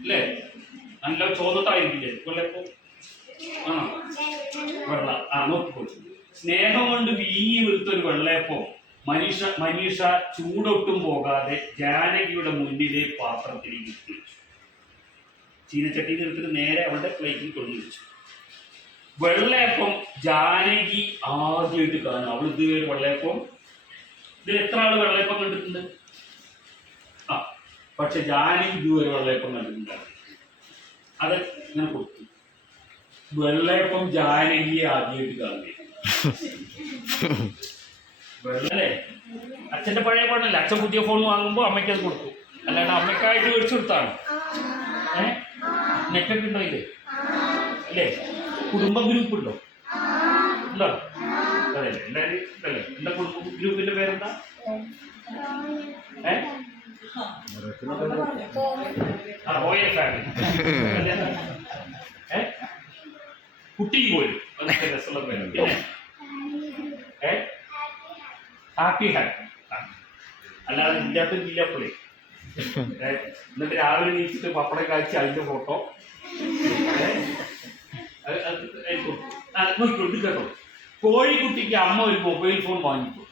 അല്ലേ? നല്ല ചോദത്തായിരിക്കില്ലേ കൊല്ലപ്പോ ആണോ? വെള്ള. ആ നോക്കിക്കോളൂ സ്നേഹം കൊണ്ട് വീങ്ങി വെളുത്തൊരു വെള്ളയപ്പോ മനീഷ മനീഷ ചൂടൊട്ടും പോകാതെ ജാനകിയുടെ മുന്നിലെ പാത്രത്തിലേക്ക് ഇട്ട്. ചീനച്ചട്ടിയിൽ എടുത്തിട്ട് നേരെ അവളുടെ പ്ലേറ്റിൽ കൊണ്ടു വെച്ചു. വെള്ളയപ്പം ജാനകി ആദ്യമായിട്ട് കാണും. അവൾ ഇതുവരെ വെള്ളയപ്പം? ഇതിൽ എത്ര ആൾ വെള്ളയപ്പം കണ്ടിട്ടുണ്ട്? പക്ഷെ ജാനകി ഇതുവരെ വെള്ളയപ്പം കണ്ടിട്ടുണ്ടായിരുന്നു അത് ഇങ്ങനെ കൊടുത്തു. വെള്ളയപ്പം ജാനകിയെ ആദ്യമായിട്ട് കാണുകയും വെള്ളല്ലേ അച്ഛന്റെ പഴയ പണല്ലേ അച്ഛൻ പുതിയ ഫോൺ വാങ്ങുമ്പോൾ അമ്മയ്ക്ക് അത് കൊടുത്തു. അല്ലാണ്ട് അമ്മയ്ക്കായിട്ട് മേടിച്ചു കൊടുത്താണ്. ഏഹ് നെറ്റൊക്കെ ഉണ്ടോ ഇത് അല്ലേ? കുടുംബ ഗ്രൂപ്പ് ഉണ്ടോ? ഉണ്ടോ? അതെ എല്ലാവരും ഉണ്ടല്ലേ എന്റെ കുടുംബ ഗ്രൂപ്പിന്റെ പേരെന്താ? ഏ? ആ റോയൽ ഫാമിലി ഏ കുട്ടി പോലും അതൊക്കെ രസമുള്ള പേര് പിന്നെ ഏ ഹാപ്പി ഹാപ്പി അല്ലാതെ ഇല്ലാത്ത ഇല്ലപ്പോഴേ എന്നിട്ട് രാവിലെ നീച്ചിട്ട് പപ്പടം കാഴ്ച അതിന്റെ ഫോട്ടോ നോക്കിക്കൊണ്ട് കേട്ടോ കോഴിക്കുട്ടിക്ക് അമ്മ ഒരു മൊബൈൽ ഫോൺ വാങ്ങിക്കും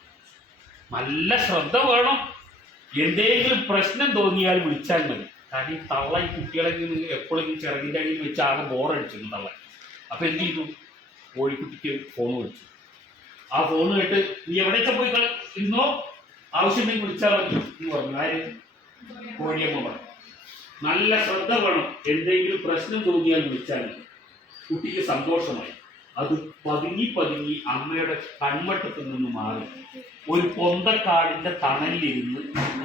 നല്ല ശ്രദ്ധ വേണം. എന്തെങ്കിലും പ്രശ്നം തോന്നിയാൽ വിളിച്ചാൽ മതി. കാരണം ഈ തള്ള ഈ കുട്ടികളെ എപ്പോഴെങ്കിലും ചിറകിന്റെ അടിയിൽ വെച്ച് ആകെ ബോറടിച്ചിരുന്നു തള്ള അപ്പൊ എന്ത് ചെയ്തു? കോഴിക്കുട്ടിക്ക് ഫോൺ വിളിച്ചു. ആ ഫോൺ കേട്ട് നീ എവിടെയൊക്കെ പോയി ഇന്നോ ആവശ്യമുണ്ടെങ്കിൽ വിളിച്ചാൽ മതി. എന്ന് പറഞ്ഞു. ആര്? കോഴിയമ്മ പറഞ്ഞു. നല്ല ശ്രദ്ധ വേണം. എന്തെങ്കിലും പ്രശ്നം തോന്നിയാൽ വിളിച്ചാൽ കുട്ടിക്ക് സന്തോഷമായി. അത് പതുങ്ങി പതുങ്ങി അമ്മയുടെ കൺവട്ടത്തിൽ നിന്ന് മാറി. ഒരു പൊന്തക്കാടിന്റെ തണലിലിരുന്ന്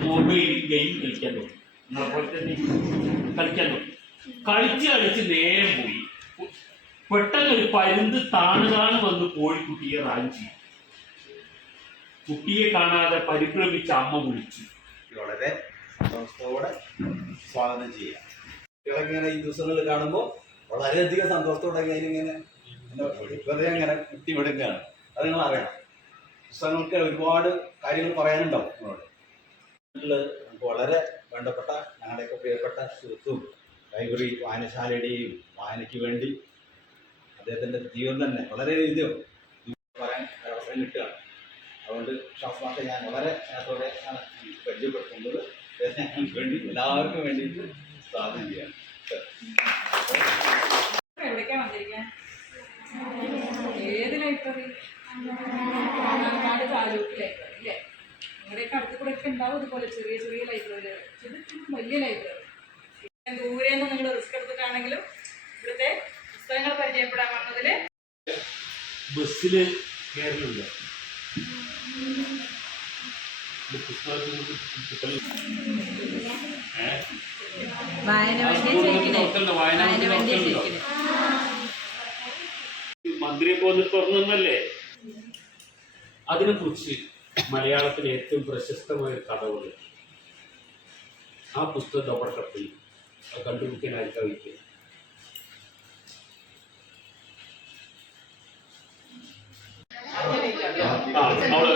മൊബൈലിൽ ഗെയിം കളിക്കാൻ തുടങ്ങി. കളിക്കാൻ തുടങ്ങി. കളിച്ച് കളിച്ച് നേരം പോയി. പെട്ടെന്ന് ഒരു പരുന്ത് താണുതാണ് താണ് വന്ന് കോഴിക്കുട്ടിയെ റാഞ്ചി കുട്ടിയെ കാണാതെ പരിഭ്രമിച്ച അമ്മ വിളിച്ചു. വളരെ സന്തോഷത്തോടെ സ്വാഗതം ചെയ്യാം. ഇങ്ങനെ ഈ ദിവസങ്ങളിൽ കാണുമ്പോൾ വളരെയധികം സന്തോഷത്തോടെ ഇങ്ങനെ വെറുതെ അങ്ങനെ കുത്തി വിടുകയാണ് അത് നിങ്ങൾ അറിയണം. പുസ്തകങ്ങൾക്ക് ഒരുപാട് കാര്യങ്ങൾ പറയാനുണ്ടാവും നിങ്ങളോട് വളരെ വേണ്ടപ്പെട്ട ഞങ്ങളുടെയൊക്കെ പ്രിയപ്പെട്ട സുഹൃത്തും ലൈബ്രറി വായനശാലയുടെയും വായനയ്ക്ക് വേണ്ടി അദ്ദേഹത്തിന്റെ ജീവൻ തന്നെ വളരെ വളരെയധികം പറയാൻ അവസരം കിട്ടുകയാണ്. അതുകൊണ്ട് ഷാഫ്മാക്കെ ഞാൻ വളരെ സ്നേഹത്തോടെ പരിചയപ്പെടുത്തുന്നത്. ഞങ്ങൾക്ക് വേണ്ടി എല്ലാവർക്കും വേണ്ടിയിട്ട് സ്വാഗതം ചെയ്യാണ് ഏത് ലൈബ്രറി താലൂക്ക് ലൈബ്രറി അല്ലേ നിങ്ങളുടെയൊക്കെ അടുത്ത് കൂടെ ഒക്കെ ഉണ്ടാവും ഇതുപോലെ ചെറിയ ചെറിയ ലൈബ്രറികൾ ഇത് വലിയ ലൈബ്രറി ദൂരെ നിന്ന് നിങ്ങൾ റിസ്ക് എടുത്തിട്ടാണെങ്കിലും ഇവിടുത്തെ പുസ്തകങ്ങൾ പരിചയപ്പെടാൻ വന്നതിൽ ബസ്സിൽ പുസ്തകത്തിൽ കുട്ടികൾ ഏ? വായന വേണ്ടി വണ്ടിയാ ചോദിക്കണേ. വായന വായന മന്ത്രിയൊക്കെ വന്നിട്ട് തുറന്നല്ലേ അതിനെക്കുറിച്ച് മലയാളത്തിലെ ഏറ്റവും പ്രശസ്തമായ കഥ ഉണ്ട് ആ പുസ്തകം ഡബർക്കപ്പിൽ കണ്ടുപിടിക്കാനായിരിക്കും വയ്ക്കുക ആ, അവൾ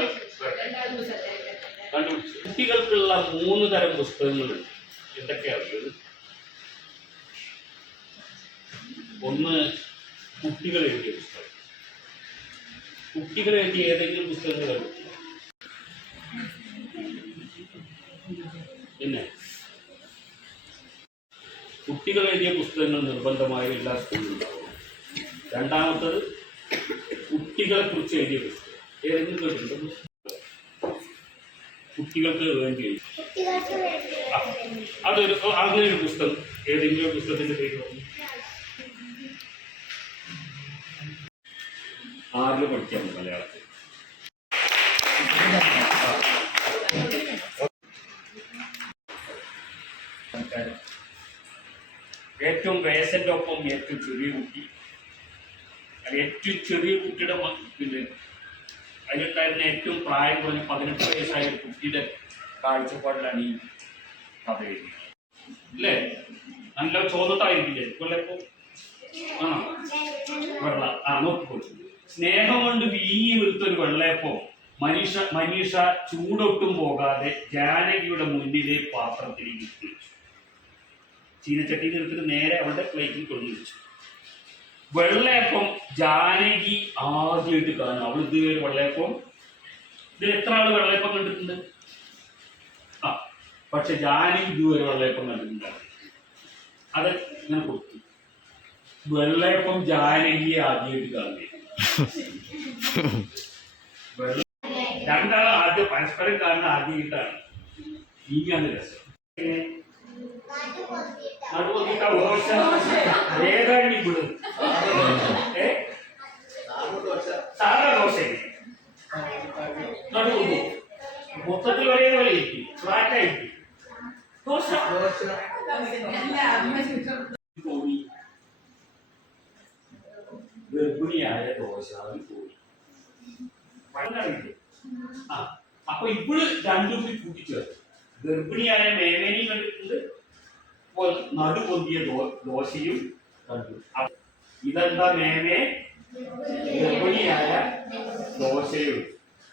കണ്ടുപിടിച്ചു. കുട്ടികൾക്കുള്ള മൂന്ന് തരം പുസ്തകങ്ങൾ എന്തൊക്കെയാണ് ഒന്ന് കുട്ടികൾ എഴുതിയ പുസ്തകം. കുട്ടികൾ എഴുതിയ ഏതെങ്കിലും പുസ്തകങ്ങൾ കണ്ടിട്ടുണ്ടോ? പിന്നെ കുട്ടികൾ എഴുതിയ പുസ്തകങ്ങൾ നിർബന്ധമായും എല്ലാ സ്കൂളിലും ഉണ്ടാവും രണ്ടാമത്തത് കുട്ടികളെ കുറിച്ച് എഴുതിയ പുസ്തകം. ഏതെങ്കിലും കേട്ടിട്ടുണ്ട് കുട്ടികൾക്ക് വേണ്ടി എഴുതി. അതൊരു അങ്ങനെ ഒരു പുസ്തകം. ഏതെങ്കിലും പുസ്തകത്തിന്റെ പേര് ആറിൽ പഠിക്കാൻ മലയാളത്തിൽ. ഏറ്റവും വയസ്സിന്റെ ഒപ്പം ഏറ്റവും ചെറിയ കുട്ടി. ഏറ്റവും ചെറിയ കുട്ടിയുടെ പിന്നെ അതിലുണ്ടായിരുന്ന ഏറ്റവും പ്രായം കുറഞ്ഞ പതിനെട്ട് വയസ്സായ കുട്ടിയുടെ കാഴ്ചപ്പാടിലാണ് ഈ കഥ എഴുതിയത്. അല്ലേ നല്ല ചോദത്തായിരിക്കില്ലേ കൊല്ലപ്പോ ആണോ? വെള്ള ആ നോക്കിക്കോളൂ. സ്നേഹം കൊണ്ട് വീങ്ങി വെളുത്തൊരു വെള്ളയപ്പോ മനീഷ മനീഷ ചൂടൊട്ടും പോകാതെ ജാനകിയുടെ മുന്നിലെ പാത്രത്തിലേക്ക് ഇട്ട് ചീനച്ചട്ടി എടുത്തിട്ട് നേരെ അവളുടെ പ്ലേറ്റിൽ കൊണ്ടു വെച്ചു. വെള്ളയപ്പം ജാനകി ആദ്യമായിട്ട് കാണും. അവൾ ഇതുവരെ വെള്ളയപ്പം. ഇതിൽ എത്ര ആൾ വെള്ളയപ്പം കണ്ടിട്ടുണ്ട്? ആ പക്ഷെ ജാനകി ഇതുവരെ വെള്ളയപ്പം കണ്ടിട്ടുണ്ട് അത് ഇങ്ങനെ കൊടുത്തു. വെള്ളയപ്പം ജാനകിയെ ആദ്യമായിട്ട് വെള്ള രണ്ടാളും ആദ്യം പരസ്പരം കാണുന്ന ആദ്യമായിട്ടാണ് ഇനിയാണ് രസം. എങ്ങനെ? നടുവൊന്നിട്ട ദോശ. ഏതാണ്ട് ഇവിടെ ഏ? സാധാ ദോശ നടുവൊന്നു മൊത്തത്തിൽ ഒരേപോലെ ഇരിക്കും. ഫ്ലാറ്റ് ആയിരിക്കും ദോശ. കോഴി ഗർഭിണിയായ ദോശ പോയി. ആ അപ്പൊ ഇപ്പോഴ് രണ്ടും കൂടി കൂട്ടിച്ചേർത്തു. ഗർഭിണിയായ മേവേനെയും കണ്ടിട്ടുണ്ട്. നടു പൊന്തിയ ദോശയും കണ്ടു. ഇതെന്താ മേമേ? ഗർഭിണിയായ ദോശയും.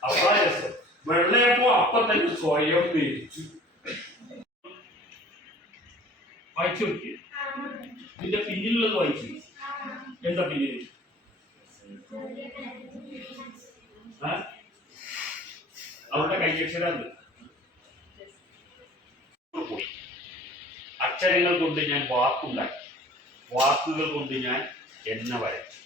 അപ്പൊ രസം. വെള്ളയപ്പോ അപ്പൊ തന്നെ സ്വയം മേടിച്ചു. വായിച്ചു നോക്കി ഇതിന്റെ പിന്നിലുള്ളത് വായിച്ചു എന്താ പിന്നിൽ? അവരുടെ കയ്യക്ഷരം അക്ഷരങ്ങൾ കൊണ്ട് ഞാൻ വാക്കുണ്ടാക്കി. വാക്കുകൾ കൊണ്ട് ഞാൻ എണ്ണ വരച്ചു.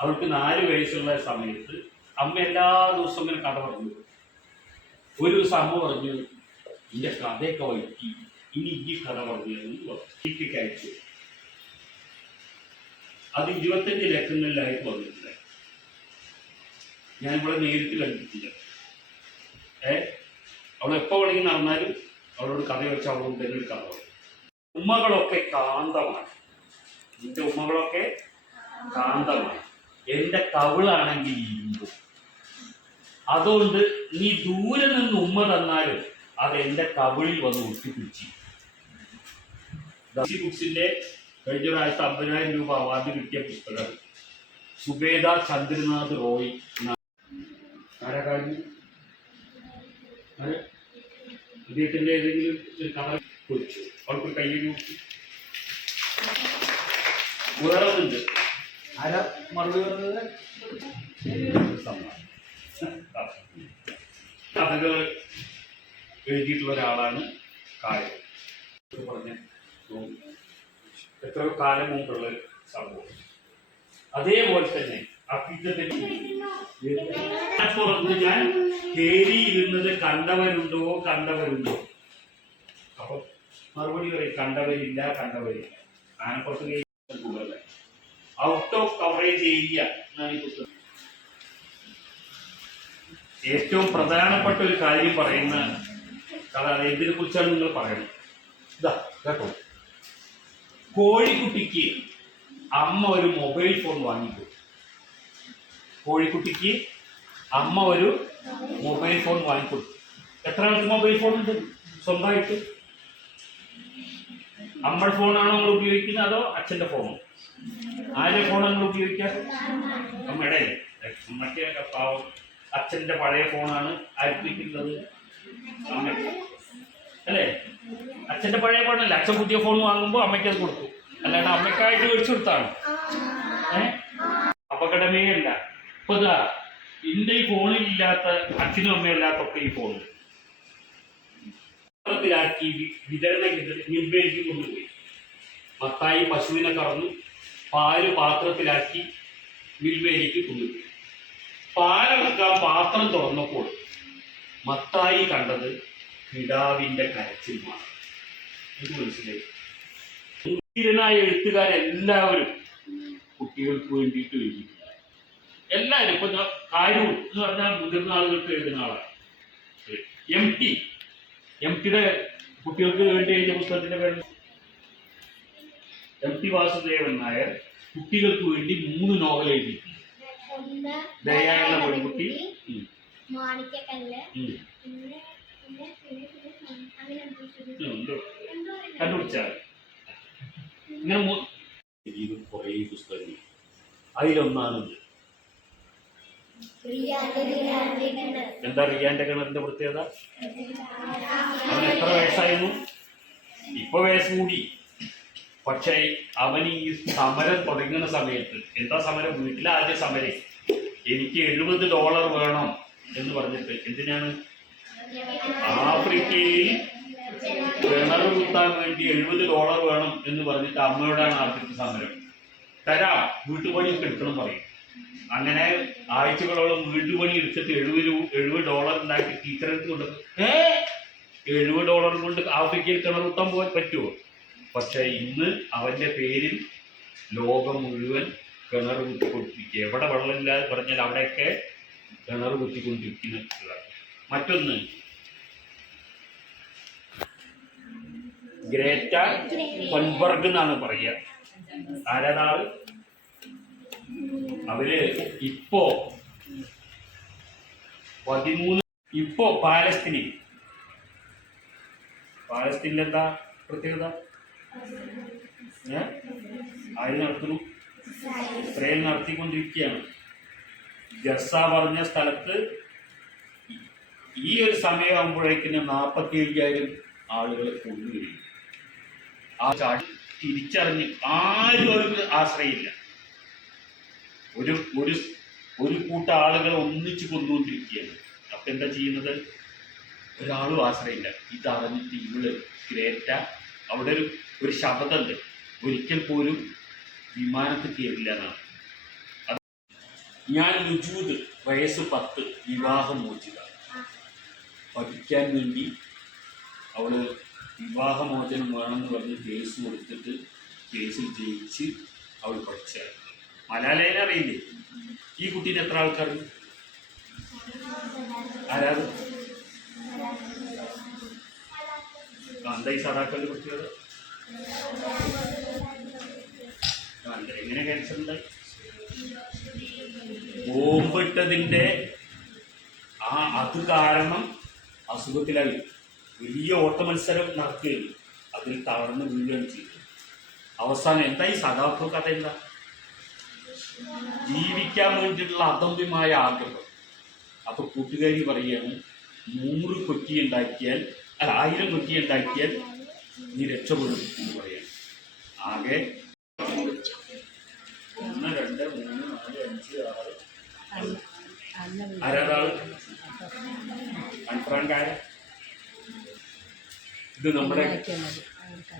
അവൾക്ക് നാല് വയസ്സുള്ള സമയത്ത് അമ്മ എല്ലാ ദിവസവും ഇങ്ങനെ കഥ പറഞ്ഞു. ഒരു ദിവസം അമ്മ പറഞ്ഞു എന്റെ കഥയൊക്കെ വൈക്കി ഇനി ഈ കഥ പറഞ്ഞു എന്ന് പറഞ്ഞു അത് ഇരുപത്തഞ്ച് ലക്ഷങ്ങളിലായി വന്നിട്ടുണ്ട്. ഞാൻ ഇവിടെ നേരിട്ട് കണ്ടിട്ടില്ല. ഏ? അവൾ എപ്പോൾ വേണമെങ്കിൽ നടന്നാലും അവളോട് കഥ വെച്ച് തന്നെ ഒരു കഥ ഉമ്മകളൊക്കെ കാന്തമാണ്. നിന്റെ ഉമ്മകളൊക്കെ കാന്തമാണ്. എന്റെ കവിളാണെങ്കിൽ ഇരുമ്പ്. അതുകൊണ്ട് നീ ദൂരെ നിന്ന് ഉമ്മ തന്നാലും അത് എന്റെ കവിളിൽ വന്ന് ഒട്ടിപ്പിടിച്ചു ബുക്സിന്റെ കഴിഞ്ഞ പ്രാവശ്യത്തെ അമ്പതിനായിരം രൂപ അവാർഡ് കിട്ടിയ പുസ്തകം. സുബേദ ചന്ദ്രനാഥ് റോയ്? അദ്ദേഹത്തിന്റെ ഏതെങ്കിലും ഒരു കഥ കുറിച്ചു അവൾക്ക് കയ്യിൽ നോക്കി ഉറവുണ്ട് ആരാ മറുപടി പറഞ്ഞത്? കഥകൾ എഴുതിയിട്ടുള്ള ഒരാളാണ് കാര്യം പറഞ്ഞ എത്രയോ കാലം മുമ്പുള്ള സംഭവം? അതേപോലെ തന്നെ അഭിജത്തിന് പുറത്ത് ഞാൻ കേറിയിരുന്നത് കണ്ടവരുണ്ടോ കണ്ടവരുണ്ടോ? അപ്പൊ മറുപടി പറയും കണ്ടവരില്ല കണ്ടവരില്ല. ആനപ്പുറത്ത് ഔട്ട് ഓഫ് കവറേജ് ഏരിയ എന്നാണ് ഈ പുസ്തകം. ഏറ്റവും പ്രധാനപ്പെട്ട ഒരു കാര്യം പറയുന്ന കഥ ഇതിനെ കുറിച്ചാണ് നിങ്ങൾ പറയുന്നത് ഇതാ കേട്ടോ. കോഴിക്കുട്ടിക്ക് അമ്മ ഒരു മൊബൈൽ ഫോൺ വാങ്ങിക്കൊടുത്തു കോഴിക്കുട്ടിക്ക് അമ്മ ഒരു മൊബൈൽ ഫോൺ വാങ്ങിക്കൊടുത്തു എത്ര ആൾക്ക് മൊബൈൽ ഫോൺ ഉണ്ട്? സ്വന്തമായിട്ട്. അമ്മ ഫോണാണോ നമ്മൾ ഉപയോഗിക്കുന്നത് അതോ അച്ഛന്റെ ഫോണോ? ആരുടെ ഫോണാണ് നമ്മൾ ഉപയോഗിക്കുക? അമ്മയുടെ. അമ്മയ്ക്ക് പാവം അച്ഛന്റെ പഴയ ഫോണാണ് ആർപ്പിക്കുന്നത് അമ്മയ്ക്ക്. അല്ലേ? അച്ഛന്റെ പഴയ ഫോണല്ല. അച്ഛൻ പുതിയ ഫോൺ വാങ്ങുമ്പോൾ അമ്മയ്ക്ക് അത് കൊടുക്കും. അല്ലാണ്ട് അമ്മക്കായിട്ട് മേടിച്ചു കൊടുത്താണ്. അപകടമേ അല്ല ഇപ്പൊ ഇതാ ഇന്റെ ഈ ഫോണിൽ ഇല്ലാത്ത അച്ഛനും അമ്മയും അല്ലാത്തൊക്കെ ഈ പാത്രത്തിലാക്കി വി- വിതരണ നിർവഹിച്ചു കൊണ്ടുപോയി. മത്തായി പശുവിനെ കറന്നു പാൽ പാത്രത്തിലാക്കി മിൽവേലിക്ക് കൊണ്ടുപോയി. പാലടക്കാൻ പാത്രം തുറന്നപ്പോൾ മത്തായി കണ്ടത് കിടാവിന്റെ കരച്ചിൽ ഇത് മനസ്സിലായി. ധീരനായ എഴുത്തുകാരെല്ലാവരും കുട്ടികൾക്ക് വേണ്ടിയിട്ട് എഴുതിയിട്ടുണ്ട് എല്ലാവരും ഇപ്പൊ കാര്യം എന്ന് പറഞ്ഞാൽ മുതിർന്ന ആളുകൾക്ക് എഴുതുന്ന ആളാണ് എം ടി എം ടിയുടെ കുട്ടികൾക്ക് വേണ്ടി എഴുതിയ പുസ്തകത്തിന്റെ പേര് എം ടി വാസുദേവൻ നായർ കുട്ടികൾക്ക് വേണ്ടി മൂന്ന് നോവൽ എഴുതിയിട്ടുണ്ട് ദയാനുള്ള പെൺകുട്ടി കണ്ടുപിടിച്ചാൽ ഇങ്ങനെ മൂ- കുറെ പുസ്തകങ്ങൾ. അതിലൊന്നാണ് എന്താ റിയാന്റെ കിണറിന്റെ പ്രത്യേകത? അവൻ എത്ര വയസ്സായിരുന്നു? ഇപ്പൊ വയസ്സ് കൂടി. പക്ഷേ അവൻ ഈ സമരം തുടങ്ങുന്ന സമയത്ത് എന്താ സമരം? വീട്ടിലെ ആദ്യ സമരം. എനിക്ക് എഴുപത് ഡോളർ വേണം എന്ന് പറഞ്ഞിട്ട് എന്തിനാണ്? ആഫ്രിക്കയിൽ കിണർ കുത്താൻ വേണ്ടി എഴുപത് ഡോളർ വേണം എന്ന് പറഞ്ഞിട്ട് അമ്മയോടാണ് ആദ്യത്തെ സമരം. തരാം വീട്ടുപണിയൊക്കെ എടുക്കണം പറയും. അങ്ങനെ ആഴ്ചകളോളം വീട്ടുപണി എടുത്തിട്ട് എഴുപത് രൂ- എഴുപത് ഡോളർ ഉണ്ടാക്കി ടീച്ചറെടുത്ത് കൊണ്ട് ഏ? എഴുപത് ഡോളർ കൊണ്ട് ആഫ്രിക്കയിൽ കിണർ കുത്താൻ പോകാൻ പറ്റുമോ പക്ഷെ ഇന്ന് അവന്റെ പേരിൽ ലോകം മുഴുവൻ കിണർ കുത്തിക്കൊണ്ടിരിക്കുക. എവിടെ വെള്ളമില്ലാതെ പറഞ്ഞാൽ അവിടെയൊക്കെ കിണർ കുത്തിക്കൊണ്ടിരിക്കുന്നതാണ് മറ്റൊന്ന് ഗ്രേറ്റ കൊൻബർഗ് എന്നാണ് പറയുക. ആരാണാൾ അവർ ഇപ്പോ പതിമൂന്ന് ഇപ്പോ പാലസ്തീനി പാലസ്തീനിൽ എന്താ പ്രത്യേകത? ആര് നടത്തുന്നു? ഇസ്രയേൽ നടത്തിക്കൊണ്ടിരിക്കുകയാണ്. ഗസ പറഞ്ഞ സ്ഥലത്ത് ഈ ഒരു സമയമാകുമ്പോഴേക്കിന് നാൽപ്പത്തി അയ്യായിരം ആളുകളെ കൊണ്ടുവരും ആ ചാടി തിരിച്ചറിഞ്ഞ് ആരും അവർക്ക് ആശ്രയില്ല. ഒരു ഒരു ഒരു കൂട്ട ആളുകളെ ഒന്നിച്ച് കൊന്നുകൊണ്ടിരിക്കുകയാണ്. അപ്പൊ എന്താ ചെയ്യുന്നത്? ഒരാളും ആശ്രയില്ല. ഇതറിഞ്ഞിട്ട് ഇവൾ ഗ്രേറ്റ അവിടെ ഒരു ഒരു ശബ്ദമുണ്ട്. ഒരിക്കൽ പോലും വിമാനത്തിൽ കയറില്ല എന്നാണ്. ഞാൻ ലുജൂദ് വയസ്സ് പത്ത് വിവാഹമോചിത. പഠിക്കാൻ വേണ്ടി അവൾ വിവാഹമോചനം വേണമെന്ന് പറഞ്ഞ് കേസ് കൊടുത്തിട്ട് കേസിൽ ജയിച്ച് അവൾ പഠിച്ചായിരുന്നു മലയാളേനെ അറിയില്ലേ? ഈ കുട്ടീനെ എത്ര ആൾക്കാർ? ആരാത്? ആ, എന്താ ഈ സദാക്കളുടെ കുട്ടികൾ എങ്ങനെ ക്യാൻസർ ഉണ്ടായി? ബോംബിട്ടതിന്റെ ആ അത് കാരണം അസുഖത്തിലായി. വലിയ ഓട്ട മത്സരം നടക്കുകയും അതിൽ തളർന്ന് വീഴുകയാണ് ചെയ്തു. അവസാനം എന്താ ഈ സദാത്വ കഥ എന്താ? ജീവിക്കാൻ വേണ്ടിയിട്ടുള്ള അദമ്യമായ ആഗ്രഹം. അപ്പൊ കൂട്ടുകാരി പറയാണ് നൂറ് കൊറ്റി ഉണ്ടാക്കിയാൽ അല്ല ആയിരം കൊറ്റി ഉണ്ടാക്കിയാൽ നീ രക്ഷപ്പെടും എന്ന് പറയാണ്. ആകെ ഒന്ന് രണ്ട് മൂന്ന് നാല് അഞ്ച് ആറ് ആരാൾ അൺഫ്രാങ്കാര ഇത് നമ്മുടെ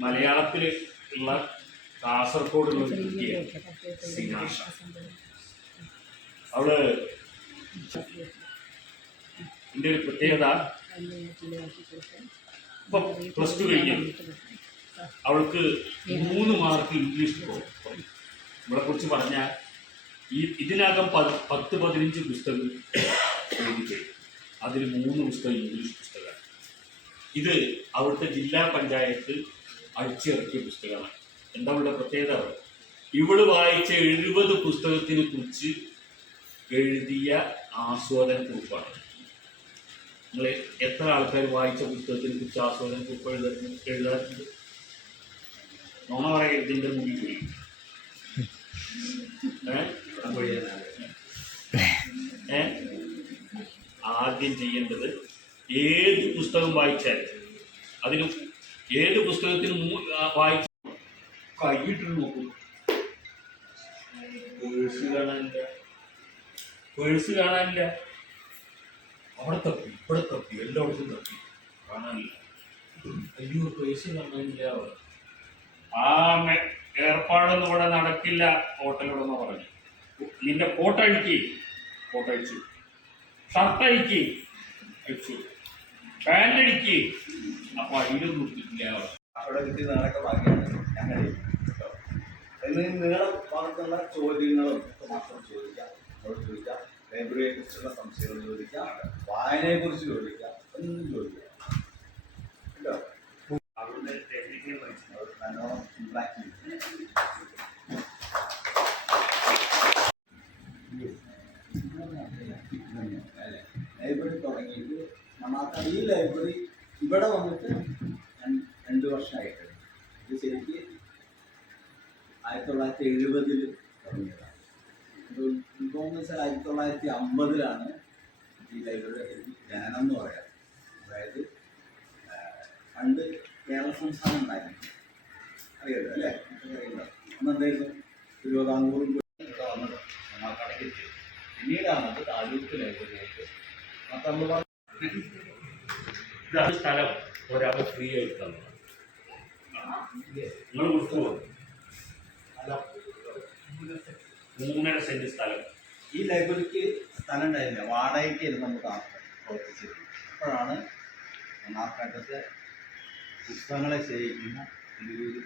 മലയാളത്തിൽ ഉള്ള കാസർഗോഡുള്ള ഒരു കുട്ടിയാണ് സിനാഷ. അവൾ എന്റെ ഒരു പ്രത്യേകത ഇപ്പൊ പ്ലസ് ടു കഴിഞ്ഞു അവൾക്ക് മൂന്ന് മാർക്ക് ഇംഗ്ലീഷ് പോകും നമ്മളെ കുറിച്ച് പറഞ്ഞാൽ ഈ ഇതിനകം പത് പത്ത് പതിനഞ്ച് പുസ്തകം അതിന് അതിൽ മൂന്ന് പുസ്തകം ഇംഗ്ലീഷ് പുസ്തകമാണ്. ഇത് അവിടുത്തെ ജില്ലാ പഞ്ചായത്ത് അടിച്ചിറക്കിയ പുസ്തകമാണ് എന്താ ഇവിടെ പ്രത്യേകത? ഇവൾ വായിച്ച എഴുപത് പുസ്തകത്തിനെ കുറിച്ച് എഴുതിയ ആസ്വാദന കുറിപ്പാണ് നിങ്ങൾ എത്ര ആൾക്കാർ വായിച്ച പുസ്തകത്തിനെ കുറിച്ച് ആസ്വാദന കുറിപ്പ് എഴുതാറുണ്ട് എഴുതാറുണ്ട് നോണ പറയാം ഇതിന്റെ മുന്നിൽ പോയി? ഏ? ആദ്യം ചെയ്യേണ്ടത് ഏത് പുസ്തകം വായിച്ചാൽ അതിന് ഏത് പുസ്തകത്തിന് വായിച്ച കൈയിട്ട് നോക്കും. പേഴ്സ് കാണാനില്ല. പേഴ്സ് കാണാനില്ല. അവിടെ തപ്പി ഇവിടെ തപ്പി എല്ലായിടത്തും തപ്പി. കാണാനില്ല. അയ്യോ പേഴ്സ് കാണാനില്ല. ആ ഏർപ്പാടൊന്നും ഇവിടെ നടക്കില്ല. ഹോട്ടലിലൂടെന്ന് പറഞ്ഞു നിന്റെ കോട്ട് അഴിക്ക് കോട്ട് അഴിച്ചു ഷർട്ട് അഴിക്ക് അഴിച്ചു പാന്റ് അടിക്ക്. അപ്പൊ അതിലൊന്നും കൊടുത്തിട്ടില്ല അവിടെ. കിട്ടിയ കിട്ടിയതാണൊക്കെ ഭാഗ്യമാണ് ഞങ്ങൾ കേട്ടോ. അതിന് നിങ്ങളുടെ ഭാഗത്തുള്ള ചോദ്യങ്ങളും മാത്രം ചോദിക്കാം. ചോദിക്കാം. ലൈബ്രറിയെ കുറിച്ചുള്ള സംശയങ്ങൾ ചോദിക്കാം. വായനയെ കുറിച്ച് ചോദിക്കാം. ഒന്നും ചോദിക്കാം കേട്ടോ അവരുടെ technical മനസ്സിലാവും. അവർ നല്ലോണം ഇമ്പാക്ട് ചെയ്യും ലൈബ്രറി തുടങ്ങിയിട്ട് മണ്ണാത്ത ഈ ലൈബ്രറി ഇവിടെ വന്നിട്ട് രണ്ട് രണ്ട് വർഷമായിട്ട് ഇത് ശരിക്ക് ആയിരത്തി തൊള്ളായിരത്തി എഴുപതിൽ തുടങ്ങിയതാണ് ഇത് എനിക്ക് തോന്നുന്നു വെച്ചാൽ ആയിരത്തി തൊള്ളായിരത്തി അമ്പതിലാണ് ഈ ലൈബ്രറി ജനനം എന്ന് പറയാം അതായത് ആ, പണ്ട് കേരള സംസ്ഥാനം ഉണ്ടായിരുന്നു അറിയാലോ അല്ലേ നിങ്ങൾക്ക് അറിയുന്നുണ്ടോ അന്ന് എന്തായിരുന്നു തിരുവിതാംകൂറും ഇവിടെ വന്നത് മണ്ണാർക്കാടേക്ക് എത്തി പിന്നീടാണ് അത് താലൂക്ക് ലൈബ്രറിയായിട്ട് പത്തൊമ്പതാം ഇതാണ് സ്ഥലം. ഒരാൾ ഫ്രീ ആയിട്ട് തന്നത് നിങ്ങൾ കൊടുത്തു മൂന്നര സെന്റ് സ്ഥലം. ഈ ലൈബ്രറിക്ക് സ്ഥലം ഉണ്ടായിരുന്നില്ല. വാടകയ്ക്കായിരുന്നു നമ്മൾ താമസം പ്രവർത്തിച്ചിരുന്നത്. അപ്പോഴാണ് മണ്ണാർക്കാട്ടത്തെ പുസ്തകങ്ങളെ ശേഖരിക്കുന്ന നല്ലൊരു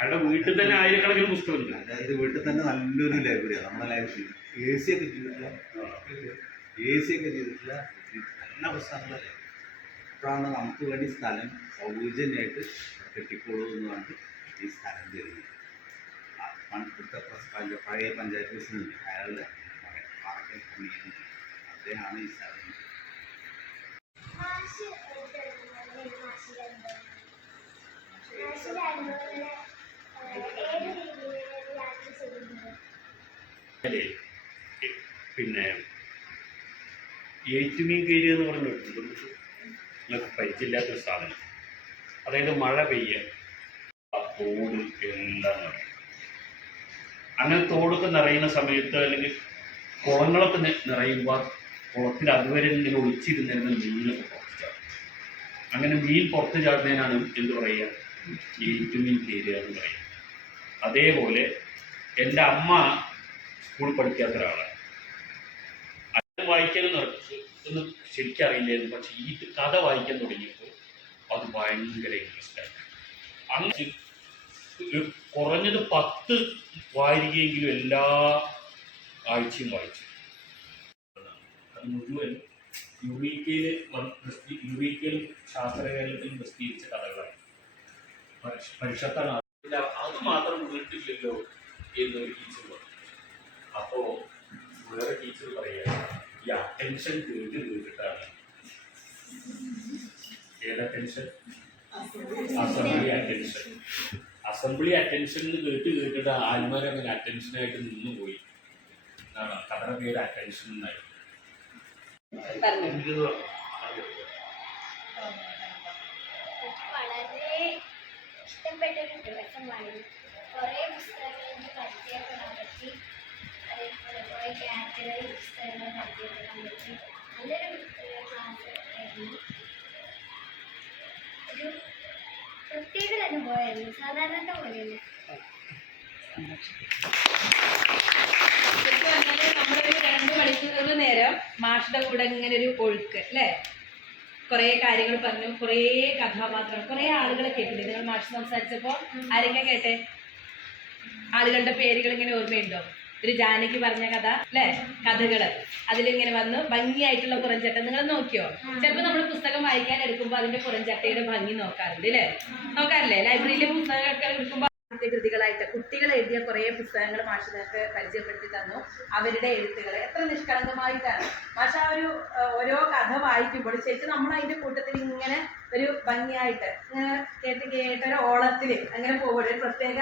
അയാളുടെ വീട്ടിൽ തന്നെ ആയിരക്കണക്കിന് പുസ്തകമില്ല അതായത് വീട്ടിൽ തന്നെ നല്ലൊരു ലൈബ്രറിയാണ് നമ്മുടെ ലൈബ്രറി എ സി ഒക്കെ ചെയ്തിട്ടില്ല. എ സി ഒക്കെ ചെയ്തിട്ടില്ല. നല്ല പുസ്തകങ്ങളല്ലേ അപ്പോഴാണ് നമുക്ക് വേണ്ടി സ്ഥലം സൗജന്യമായിട്ട് കെട്ടിക്കോളൂ എന്ന് പറഞ്ഞിട്ട് ഈ സ്ഥലം തരുന്നത്. പഞ്ച- പഴയ പഞ്ചായത്ത് പ്രസിഡന്റ് അയാളുടെ പാറക്കൽ അദ്ദേഹമാണ് ഈ സ്ഥലം മാഷ് എടുത്തിരുന്നത് പിന്നെ ഏറ്റുമീൻ കീരി എന്ന് പറഞ്ഞ കേട്ടിട്ടുണ്ട് നിങ്ങൾക്ക് പരിചയമില്ലാത്തൊരു സാധനം. അതായത് മഴ പെയ്യ ആ തോട് എല്ലാം അങ്ങനെ തോടൊക്കെ നിറയുന്ന സമയത്ത് അല്ലെങ്കിൽ കുളങ്ങളൊക്കെ നിറയുമ്പോൾ കുളത്തിൽ അതുവരെ ഇങ്ങനെ ഒളിച്ചിരുന്നിരുന്ന മീനൊക്കെ പുറത്ത് ചാടും. അങ്ങനെ മീൻ പുറത്തു ചാടുന്നതിനാണ് എന്ത് പറയുക? ഏറ്റുമീൻ കീരുക എന്ന് പറയും അതേപോലെ എന്റെ അമ്മ സ്കൂളിൽ പഠിക്കാത്ത ഒരാളാണ്. അത് വായിക്കാൻ നടക്കും ഒന്നും ശരിക്കും അറിയില്ലായിരുന്നു. പക്ഷെ ഈ കഥ വായിക്കാൻ തുടങ്ങിയപ്പോൾ അത് ഭയങ്കര ഇൻട്രസ്റ്റ് ആയി. അങ്ങനെ കുറഞ്ഞത് പത്ത് വായിക്കുകയെങ്കിലും എല്ലാ ആഴ്ചയും വായിച്ചു. അത് മുഴുവൻ യുറീക്കയിൽ യുറീക്കയിൽ ശാസ്ത്രകേരളത്തിൽ പ്രസിദ്ധീകരിച്ച കഥകളാണ്. പരിഷ- പരിഷത്താണ് ഇല്ല, അത് മാത്രം വീട്ടില്ലല്ലോ എന്നൊരു ടീച്ചർ പറഞ്ഞു. അപ്പോ വേറെ ടീച്ചർ പറയുക ഈ അറ്റൻഷൻ കേട്ട് കേട്ടിട്ടാണ്. ഏത് attention assembly attention assembly attention കേട്ട് കേട്ടിട്ട് ആൽമാർ അങ്ങനെ അറ്റൻഷനായിട്ട് നിന്നു പോയി. എന്നാണ് കഥയുടെ പേര് അറ്റൻഷൻ എന്നായിരുന്നു വളരെ ഇഷ്ടപ്പെട്ട ഒരു ദിവസമായിരുന്നു കുറേ പുസ്തകങ്ങൾ എനിക്ക് പരിചയപ്പെടാൻ പറ്റി. അതേപോലെ കുറേ കാറ്റഗറി പുസ്തകങ്ങൾ പരിചയപ്പെടാൻ പറ്റി. നല്ലൊരു ക്ലാസ് ആയിരുന്നു. ഒരു പ്രത്യേക അനുഭവമായിരുന്നു. സാധാരണ പോലെയല്ല. നമ്മളൊരു രണ്ട് മണിക്കൂർ നേരം മാഷിന്റെ കൂടെ ഇങ്ങനെ ഒരു ഒഴുക്ക് അല്ലേ? കുറേ കാര്യങ്ങൾ പറഞ്ഞു കുറേ കഥാപാത്രങ്ങൾ കുറേ ആളുകളെ കേട്ടില്ലേ നിങ്ങൾ മാഷ് സംസാരിച്ചപ്പോൾ ആരെങ്കിലും കേട്ടെ? ആളുകളുടെ പേരുകൾ ഇങ്ങനെ ഓർമ്മയുണ്ടോ? ഒരു ജാനകി പറഞ്ഞ കഥ അല്ലെ? കഥകൾ. അതിലിങ്ങനെ വന്ന്. ഭംഗിയായിട്ടുള്ള പുറഞ്ചട്ട നിങ്ങൾ നോക്കിയോ? ചിലപ്പോൾ നമ്മൾ പുസ്തകം വായിക്കാൻ എടുക്കുമ്പോൾ അതിന്റെ പുറഞ്ചട്ടയുടെ ഭംഗി നോക്കാറുണ്ട് അല്ലേ നോക്കാറില്ലേ? ലൈബ്രറിയിലെ പുസ്തകമൊക്കെ എടുക്കുമ്പോൾ ആദ്യ കൃതികളായിട്ട് കുട്ടികൾ എഴുതിയ കുറേ പുസ്തകങ്ങൾ മാഷ് നിങ്ങൾക്ക് പരിചയപ്പെടുത്തി തന്നു. അവരുടെ എഴുത്തുകൾ എത്ര നിഷ്കളങ്കമായിട്ടാണ്. മാഷ ഒരു ഓരോ കഥ വായിക്കുമ്പോൾ ശരിക്കും നമ്മൾ അതിന്റെ കൂട്ടത്തിൽ ഇങ്ങനെ ഒരു ഭംഗിയായിട്ട് ഇങ്ങനെ കേട്ട് കേട്ട് ഒരു ഓളത്തിൽ അങ്ങനെ പോകുമ്പോൾ ഒരു പ്രത്യേക